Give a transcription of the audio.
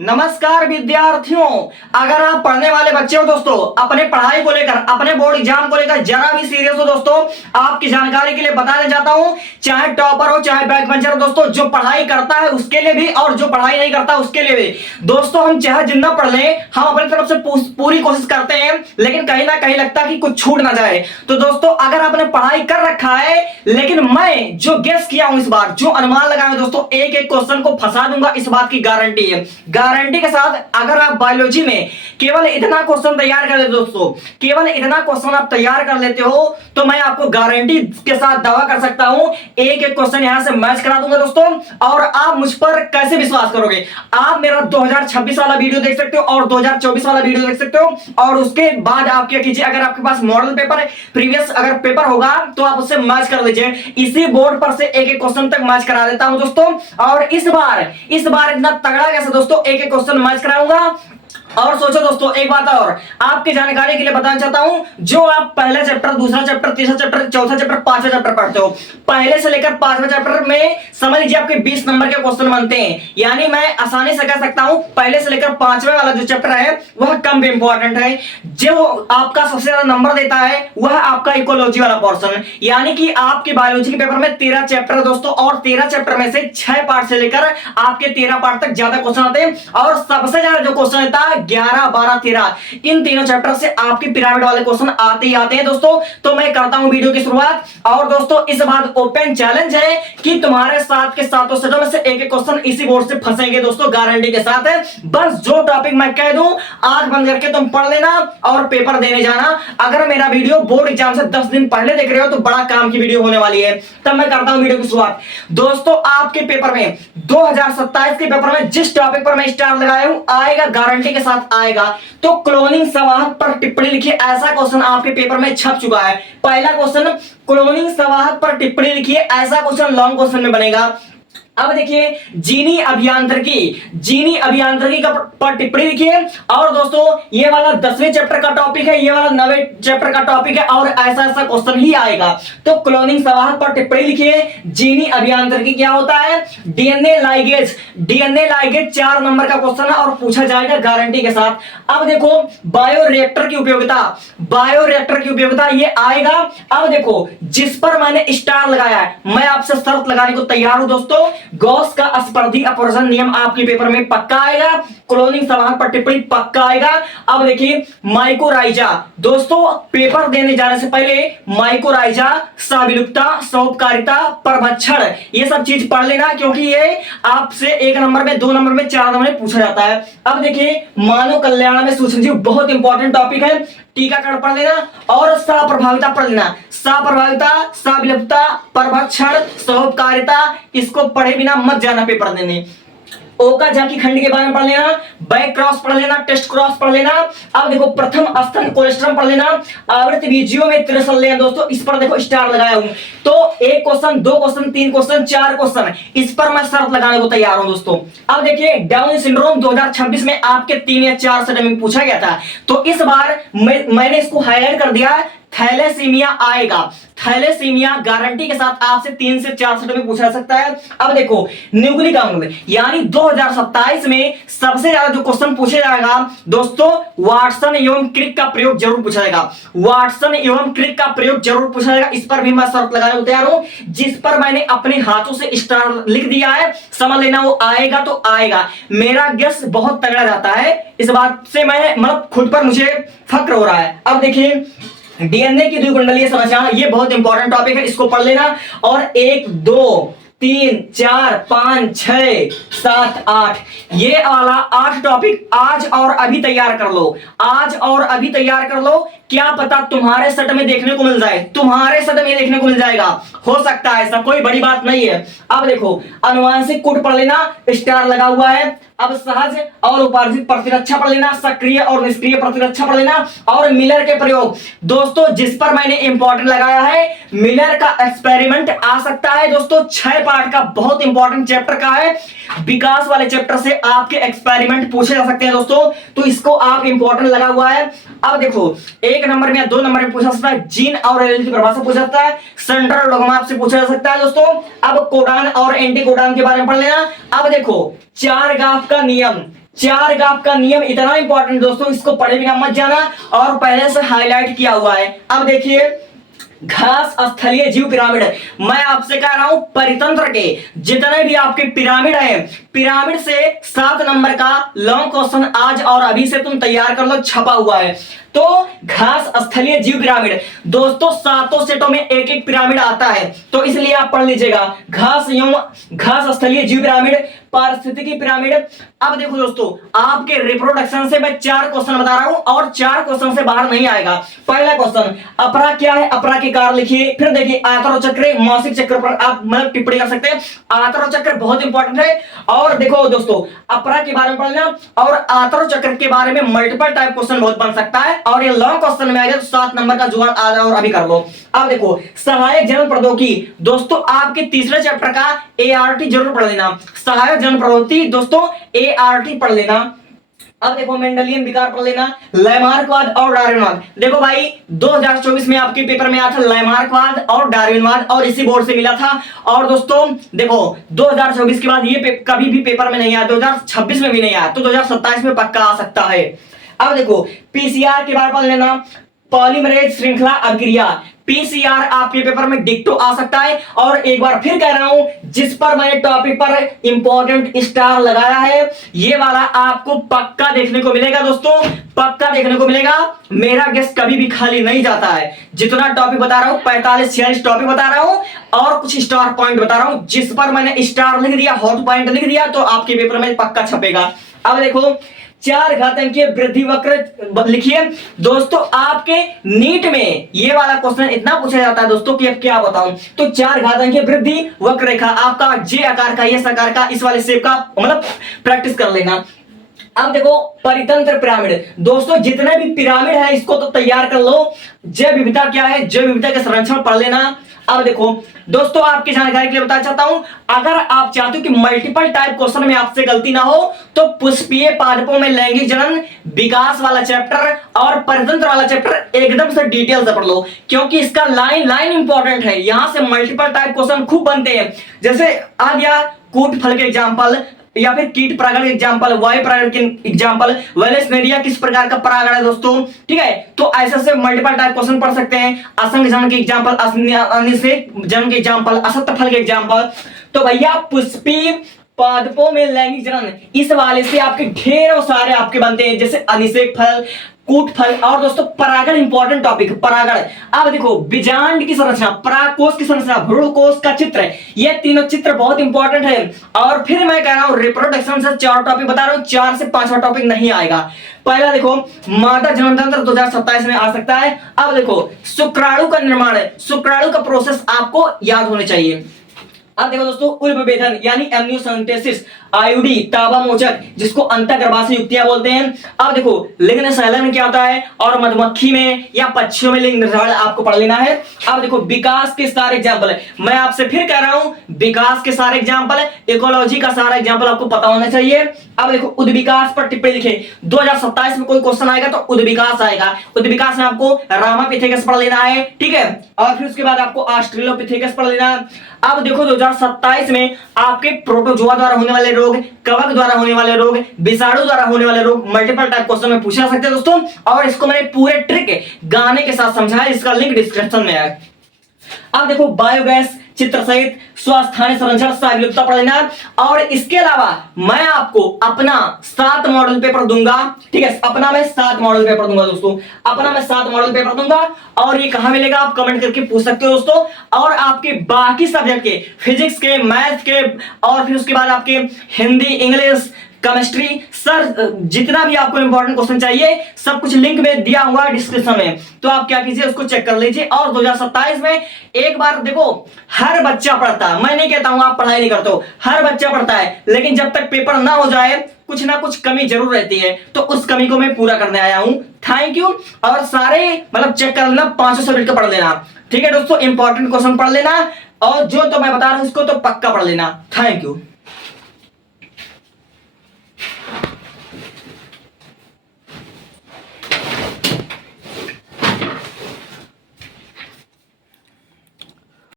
नमस्कार विद्यार्थियों। अगर आप पढ़ने वाले बच्चे हो दोस्तों, अपने पढ़ाई को लेकर, अपने बोर्ड एग्जाम को लेकर जरा भी सीरियस हो दोस्तों, आपकी जानकारी के लिए बताने जाता हूं। चाहे टॉपर हो चाहे बैक बेंचर हो दोस्तों, जो पढ़ाई करता है उसके लिए भी और जो पढ़ाई नहीं करता उसके लिए भी दोस्तों, हम चाहे जितना पढ़ लें, हम अपनी तरफ से पूरी कोशिश करते हैं, लेकिन कहीं ना कहीं लगता है कि कुछ छूट ना जाए। तो दोस्तों, अगर आपने पढ़ाई कर रखा है, लेकिन मैं जो गेस किया हूं, इस बार जो अनुमान लगाया दोस्तों, एक एक क्वेश्चन को फंसा दूंगा, इस बात की गारंटी है। गारंटी के साथ अगर आप बायोलॉजी में केवल इतना क्वेश्चन तैयार कर लेते दोस्तों, केवल इतना क्वेश्चन आप तैयार कर लेते हो, तो मैं आपको गारंटी के साथ दावा कर सकता हूं, एक एक क्वेश्चन यहां से मैच करा दूंगा दोस्तों। और आप मुझ पर कैसे विश्वास करोगे? आप मेरा 2026 वाला वीडियो देख सकते हो और 2024 वाला वीडियो देख सकते हो, और उसके बाद आप क्या कीजिए, अगर आपके पास मॉडल पेपर प्रीवियस अगर पेपर होगा तो आप उससे मैच कर लीजिए। इसी बोर्ड पर से एक एक क्वेश्चन तक मैच करा देता हूं दोस्तों। और इस बार इतना तगड़ा कैसे दोस्तों, एक एक क्वेश्चन मैच कराऊंगा। और सोचो दोस्तों, एक बात और आपकी जानकारी के लिए बताना चाहता हूं, जो आप पहला चैप्टर, दूसरा चैप्टर, तीसरा चैप्टर, चौथा चैप्टर, पांचवा चैप्टर पढ़ते हो, पहले से लेकर पांचवा चैप्टर में समझ लीजिए आपके 20 नंबर के क्वेश्चन बनते हैं। यानी मैं आसानी से कह सकता हूं, पहले से लेकर पांचवा वाला जो चैप्टर है वह कम इंपॉर्टेंट है। जो आपका सबसे ज्यादा नंबर देता है वह आपका इकोलॉजी वाला पोर्शन, यानी कि आपके बायोलॉजी के पेपर में 13 चैप्टर है दोस्तों, और 13 चैप्टर में से 6 पार्ट से लेकर आपके 13 पार्ट तक ज्यादा क्वेश्चन आते हैं। और सबसे ज्यादा जो क्वेश्चन आता है 11, 12, 13, इन तीनों चैप्टर से आपके पिरामिड वाले क्वेश्चन आते ही आते हैं दोस्तों। तो मैं करता हूं वीडियो की शुरुआत। और दोस्तों, इस बार ओपन चैलेंज है कि तुम्हारे साथ के सातों सेटों में से एक एक क्वेश्चन इसी बोर्ड से फंसेंगे दोस्तों, गारंटी के साथ है। बस जो टॉपिक मैं कह दूं, आंख बंद करके तुम पढ़ लेना और पेपर देने जाना। अगर मेरा वीडियो बोर्ड एग्जाम से 10 दिन पहले देख रहे हो तो बड़ा काम की वीडियो होने वाली है। तब मैं करता हूं वीडियो की शुरुआत। दोस्तों, आपके पेपर में 2027 के पेपर में जिस टॉपिक पर मैं स्टार लगाया हूं, आएगा, गारंटी के साथ आएगा। तो क्लोनिंग संवाहक पर टिप्पणी लिखिए, ऐसा क्वेश्चन आपके पेपर में छप चुका है। पहला क्वेश्चन, क्लोनिंग संवाहक पर टिप्पणी लिखिए, ऐसा क्वेश्चन लॉन्ग क्वेश्चन में बनेगा। अब देखिए, जीनी अभियांत्रिकी का पर टिप्पणी लिखिए। और दोस्तों, ये वाला 10वें चैप्टर का टॉपिक है, ये वाला 9वें चैप्टर का टॉपिक है, और ऐसा ऐसा क्वेश्चन ही आएगा। तो क्लोनिंग संवाहक पर टिप्पणी लिखिए। जीनी अभियांत्रिकी क्या होता है? डीएनए लाइगेज 4 नंबर का क्वेश्चन है और पूछा जाएगा गारंटी के साथ। अब देखो, बायोरिएक्टर की उपयोगिता ये आएगा। अब देखो, जिस पर मैंने स्टार लगाया है, मैं आपसे शर्त लगाने को तैयार हूं दोस्तों, गॉस का अस्पर्धी अपवर्जन नियम आपके पेपर में पक्का आएगा, क्लोनिंग संवाहक पर टिप्पणी पक्का आएगा। अब देखिए, माइकोराइजा दोस्तों, पेपर देने जाने से पहले माइकोराइजा, सविलुप्तता, सौपकारिता, परभक्षण, ये सब चीज पढ़ लेना, क्योंकि ये आपसे 1 नंबर में, 2 नंबर में, 4 नंबर में पूछा जाता है। अब देखिए, मानव कल्याण में सूक्ष्मजीव बहुत इंपॉर्टेंट टॉपिक है, टीकाकरण पढ़ लेना और सप्रभाविता पढ़ लेना। सप्रभाविता, सविलुप्तता, परभक्षण, सौपकारिता, इसको पढ़े बिना मत जाना पेपर देने। ओकाजाकी खंड के बारे में पढ़ लेना, बैक क्रॉस पढ़ लेना, टेस्ट क्रॉस पढ़ लेना। अब देखो, प्रथम स्तन कोलेस्ट्रम पढ़ लेना, आवृत बीजियों में त्रिशल्यन दोस्तों, इस पर देखो स्टार लगाया हूं। तो 1 क्वेश्चन, 2 क्वेश्चन, 3 क्वेश्चन, 4 क्वेश्चन, इस पर मैं शर्त लगाने को तैयार हूं दोस्तों। अब देखिए, डाउन सिंड्रोम 2026 में आपके 3 या 4 सेट में पूछा गया था, तो इस बार मैंने इसको हाईलाइट कर दिया। थैलेसीमिया आएगा, थैलेसीमिया गारंटी के साथ आपसे 3 से 4 सेट में पूछा जा सकता है। अब देखो, न्यूक्लिक अम्ल, यानी 2027 में सबसे ज्यादा जो क्वेश्चन पूछा जाएगा दोस्तों, वाटसन एवं क्रिक का प्रयोग जरूर पूछा जाएगा। वाटसन एवं क्रिक का प्रयोग जरूर पूछा जाएगा, इस पर भी मैं शर्त लगाने को तैयार हूं। जिस पर मैंने अपने हाथों से स्टार लिख दिया है, समझ लेना वो आएगा तो आएगा। मेरा गेस बहुत तगड़ा जाता है, इस बात से मैं मतलब खुद पर मुझे फक्र हो रहा है। अब देखिए, डीएनए की द्विकुंडलीय समस्या, ये बहुत इंपॉर्टेंट टॉपिक है, इसको पढ़ लेना। और 1, 2, 3, 4, 5, 6, 7, 8, ये वाला 8 टॉपिक आज और अभी तैयार कर लो, आज और अभी तैयार कर लो। क्या पता तुम्हारे सेट में देखने को मिल जाए, तुम्हारे सेट में देखने को मिल जाएगा, हो सकता है ऐसा, कोई बड़ी बात नहीं है। अब देखो, अनुवांशिक कूट पढ़ लेना, स्टार लगा हुआ है। अब सहज और उपार्जित प्रतिरक्षा पढ़ लेना, सक्रिय और निष्क्रिय प्रतिरक्षा पढ़ लेना। और मिलर के प्रयोग दोस्तों, जिस पर मैंने इंपॉर्टेंट लगाया है, मिलर का एक्सपेरिमेंट आ सकता है दोस्तों, 6 पार्ट का बहुत इंपॉर्टेंट चैप्टर का है। विकास वाले चैप्टर से आपके एक्सपेरिमेंट पूछे जा सकते हैं दोस्तों, तो इसको आप इंपॉर्टेंट लगा हुआ है। अब देखो, 1 नंबर में या 2 नंबर में पूछा सकता है, जीन और एलील की परिभाषा पूछा सकता है, सेंट्रल डोग्मा से पूछा जा सकता है दोस्तों। अब कोडान और एंटी कोडान के बारे में पढ़ लेना। अब देखो, 4 गाफ का नियम, चार गाप का नियम इतना इंपॉर्टेंट दोस्तों, इसको पढ़े बिना मत जाना, और पहले से हाईलाइट किया हुआ है। अब देखिए, घास स्थलीय जीव पिरामिड, मैं आपसे कह रहा हूं परितंत्र के जितने भी आपके पिरामिड हैं, पिरामिड से 7 नंबर का लॉन्ग क्वेश्चन आज और अभी से तुम तैयार कर लो, छपा हुआ है। तो घास स्थलीय जीव पिरामिड दोस्तों, 7 सेटों में एक एक पिरामिड आता है, तो इसलिए आप पढ़ लीजिएगा घास स्थलीय जीव पिरामिड, पारिस्थितिकी पिरामिड। अब देखो दोस्तों, आपके रिप्रोडक्शन से मैं 4 क्वेश्चन बता रहा हूं और 4 क्वेश्चन से बाहर नहीं आएगा। पहला क्वेश्चन, अपरा क्या है, अपरा के कार लिखिए। फिर देखिए, आतरो चक्र, मौसिक चक्र पर आप मतलब टिप्पणी कर सकते हैं। आतरो चक्र बहुत इंपॉर्टेंट है। और देखो दोस्तों, अपरा के बारे में पढ़ना और आतरो चक्र के बारे में मल्टीपल टाइप क्वेश्चन बहुत बन सकता है, और ये लॉन्ग क्वेश्चन में आएगा तो 7 नंबर का जुगाड़ आ जाओ और अभी कर लो। अब देखो, सहायक जनन प्रौद्योगिकी दोस्तों, आपके तीसरे चैप्टर का ART जरूर पढ़ लेना। सहायक जनन प्रौद्योगिकी दोस्तों, ART पढ़ लेना। अब देखो, मेंडलियन विकार पढ़ लेना, लैमार्कवाद और डार्विनवाद। देखो भाई, 2024 में आपके पेपर में आया था लैमार्कवाद और डार्विनवाद, और इसी बोर्ड से मिला था। और दोस्तों देखो, 2024 के बाद ये कभी भी पेपर में नहीं आया, 2026 में भी नहीं आया, तो 2027 में पक्का आ सकता है। अब देखो, PCR के बारे में पढ़ लेना, पॉलीमरेज श्रृंखला अभिक्रिया, PCR आपके पेपर में डिक्टो आ सकता है। और एक बार फिर कह रहा हूं, जिस पर मैंने टॉपिक पर इंपॉर्टेंट स्टार लगाया है, ये वाला आपको पक्का देखने को मिलेगा दोस्तों, पक्का देखने को मिलेगा। मेरा गेस्ट कभी भी खाली नहीं जाता है। जितना टॉपिक बता रहा हूं, 45-46 टॉपिक बता रहा हूं, और कुछ स्टार पॉइंट बता रहा हूं, जिस पर मैंने स्टार लिख दिया, हॉट पॉइंट लिख दिया, तो आपके पेपर में पक्का छपेगा। अब देखो, 4 घातांकीय वृद्धि वक्र लिखिए। दोस्तों, आपके नीट में ये वाला क्वेश्चन इतना पूछा जाता है दोस्तों कि अब क्या बताऊं। तो 4 घातांकीय वृद्धि वक्र रेखा, आपका जे आकार का, एस आकार का, इस वाले शेप का मतलब प्रैक्टिस कर लेना। अब देखो, परितंत्र पिरामिड दोस्तों, जितने भी पिरामिड है इसको तो तैयार कर लो। जैव विविधता क्या है, जैव विविधता के संरक्षण पढ़ लेना। अब देखो दोस्तों, आपकी जानकारी के लिए बताना चाहता हूं, अगर आप चाहते हो कि मल्टीपल टाइप क्वेश्चन में आपसे गलती ना हो, तो पुष्पीय पादपों में लैंगिक जनन, विकास वाला चैप्टर और परितंत्र वाला चैप्टर एकदम से डिटेल से पढ़ लो, क्योंकि इसका लाइन इंपॉर्टेंट है। यहां से मल्टीपल टाइप क्वेश्चन खूब बनते हैं। जैसे आ गया कूट फल के एग्जाम्पल, या फिर कीट परागण के एग्जांपल, वायु परागण के एग्जांपल, वेलेस्नेरिया किस प्रकार का परागण है दोस्तों, ठीक है। तो ऐसे से मल्टीपल टाइप क्वेश्चन पढ़ सकते हैं। असंग जनन के एग्जांपल, अनिषेक जनन के एग्जांपल, असत्य फल के एग्जांपल। तो भैया, पुष्पीय पादपों में लैंगिक जनन, इस वाले से आपके ढेरों सारे आपके बनते हैं, जैसे अनिषेक फल, कूट फल, और दोस्तों परागण इंपॉर्टेंट टॉपिक, परागण। अब देखो, बीजांड की संरचना, परागकोश की संरचना, भ्रूणकोश का चित्र, ये तीनों चित्र बहुत इंपॉर्टेंट है। और फिर मैं कह रहा हूं, रिप्रोडक्शन से 4 टॉपिक बता रहा हूं, 4 से 5वां टॉपिक नहीं आएगा। पहला देखो, मादा जनन तंत्र 2027 में आ सकता है। अब देखो, शुक्राणु का निर्माण, शुक्राणु का प्रोसेस आपको याद होने चाहिए। अब देखो दोस्तों, उल्बेधन यानी एम्नियोसेंटेसिस, आयुडी, ताबा मोचक, जिसको अंतःगर्भाशय युक्तियां बोलते हैं। अब देखो, लिंग निषेधन में क्या होता है, और मधुमक्खी में या पक्षियों में लिंग निषेधन आपको पढ़ लेना है। अब देखो, विकास के सारे एग्जांपल, मैं आपसे फिर कह रहा हूं, विकास के सारे एग्जांपल, इकोलॉजी का सारा एग्जांपल आपको पता होना चाहिए। अब देखो, उद्विकास पर टिप्पणी लिखे। 2027 में कोई क्वेश्चन आएगा तो उद्विकास आएगा। उद्विकास में आपको रामापिथेकस पढ़ लेना है, ठीक है। और फिर उसके बाद आपको ऑस्ट्रेलोपिथेकस पढ़ लेना है। अब देखो, 2027 में आपके प्रोटोजोआ द्वारा होने वाले रोग, कवक द्वारा होने वाले रोग, विषाणु द्वारा होने वाले रोग, मल्टीपल टाइप क्वेश्चन में पूछा सकते हैं दोस्तों। और इसको मैंने पूरे ट्रिक गाने के साथ समझाया, इसका लिंक डिस्क्रिप्शन में है। अब देखो, बायोगैस चित्र सहित स्वस्थानीय संरचना साइक्लिकता पढ़ लेना। और इसके अलावा मैं आपको अपना 7 मॉडल पेपर दूंगा, ठीक है। अपना मैं 7 मॉडल पेपर दूंगा दोस्तों, अपना मैं 7 मॉडल पेपर दूंगा। और ये कहां मिलेगा, आप कमेंट करके पूछ सकते हो दोस्तों। और आपके बाकी सब्जेक्ट के, फिजिक्स के, मैथ के, और फिर उसके बाद आपके हिंदी, इंग्लिश, केमिस्ट्री, सर जितना भी आपको इंपॉर्टेंट क्वेश्चन चाहिए, सब कुछ लिंक में दिया हुआ है डिस्क्रिप्शन में। तो आप क्या कीजिए, उसको चेक कर लीजिए। और 2027 में एक बार देखो, हर बच्चा पढ़ता है, मैं नहीं कहता हूं आप पढ़ाई नहीं करते हो, हर बच्चा पढ़ता है, लेकिन जब तक पेपर ना हो जाए कुछ ना कुछ कमी जरूर रहती है। तो उस कमी को मैं पूरा करने आया हूं। Thank you. और सारे मतलब चेक कर लेना, 500 सब्जेक्ट पढ़ लेना, ठीक है दोस्तों। इंपॉर्टेंट क्वेश्चन पढ़ लेना, और जो तो मैं बता रहा हूं इसको तो पक्का पढ़ लेना। Thank you.